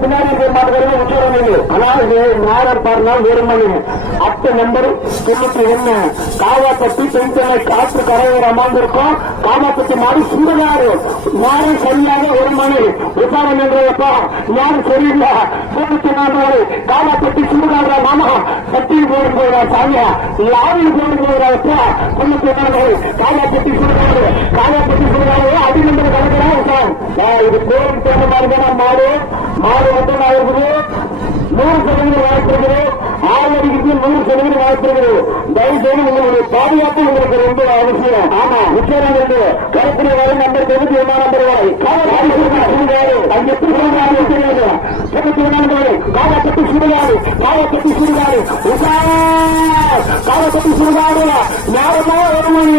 பின்னாடி மாட்டுறது உச்சரம் ஆனால் நேரம் பாருனா ஒரு மணி 8 நம்பர் 91 காவாப்பட்டி பெண்களை காற்று கரையோர் அமர்ந்திருக்கும் காவாப்பட்டி மாடு சுந்தராறு நேரம் சரியாக ஒரு மணி விசாரணை என்றப்பா நேரம் சரியில்லை 94 காவாப்பட்டி சுந்தராறு மாமா கட்டி போடு போகிறா சாமியா லாவில் போடு போகிறப்பா 94 காவாப்பட்டி சுந்தராறு அடி நம்பர் கணக்கிறா இது கோவில் தேர்ந்த மாதிரி தான் மாடு வந்து நான் இருக்குது 100% வாய்ப்பிருக்கிறது 6 அடிக்கு 100% வாய்ப்பிருக்கிறது தயவுசெய்து உங்களுடைய பாதுகாப்பு உங்களுக்கு ரொம்ப அவசியம். ஆமா நிச்சயம் கருப்புடைய வரை நம்பர் 91 நம்பர் வரை காலப்பட்டி சுடுகாடு காலப்பட்டி சுடுகாடு காலப்பட்டி சுடுகாடு நேரமா ஒரு மணி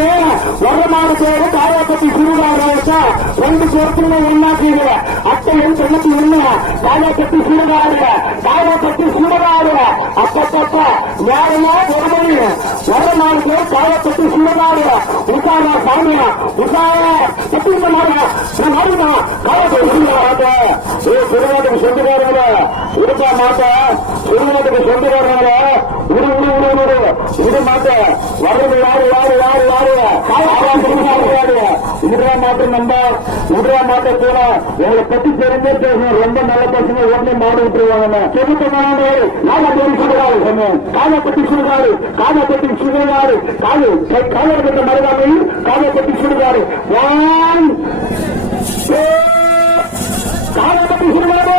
வருமான பேரு காலப்பட்டி சுடுகாடு 2 பேருக்குமே ஒன்னாக்கீங்க அட்டை 91 காலப்பட்டி சுடுகாடு காலப்பட்டி சுடுகாடு அப்பப்ப நேரமா ஒரு மணி வருமான பேர் காலப்பட்டி சுடுகாடு உசாரா சாமியா உசாரா பட்டி மாடுமா காலப்பட்டி சுடுகாடு சுடுகாட்டுக்கு சொந்தக்காரங்கள இருப்பா மாட்டா சுடுகாட்டுக்கு சொந்தக்காரங்கள இது மாட்ட வர்றது இதுதான் மாட்டு நம்பர் இதுதான் மாட்ட போனா உங்களை பத்தி தெரிஞ்சே பேசணும் ரொம்ப நல்ல பசங்க உடனே மாடு விட்டுருவாங்க காலப்பட்டி சுடுகாடு காலப்பட்டி சுடுகாடு காலப்பட்ட மருதாமை காலப்பட்டி சுடுகாடு காலப்பட்டி சுடுகாடு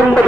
இந்த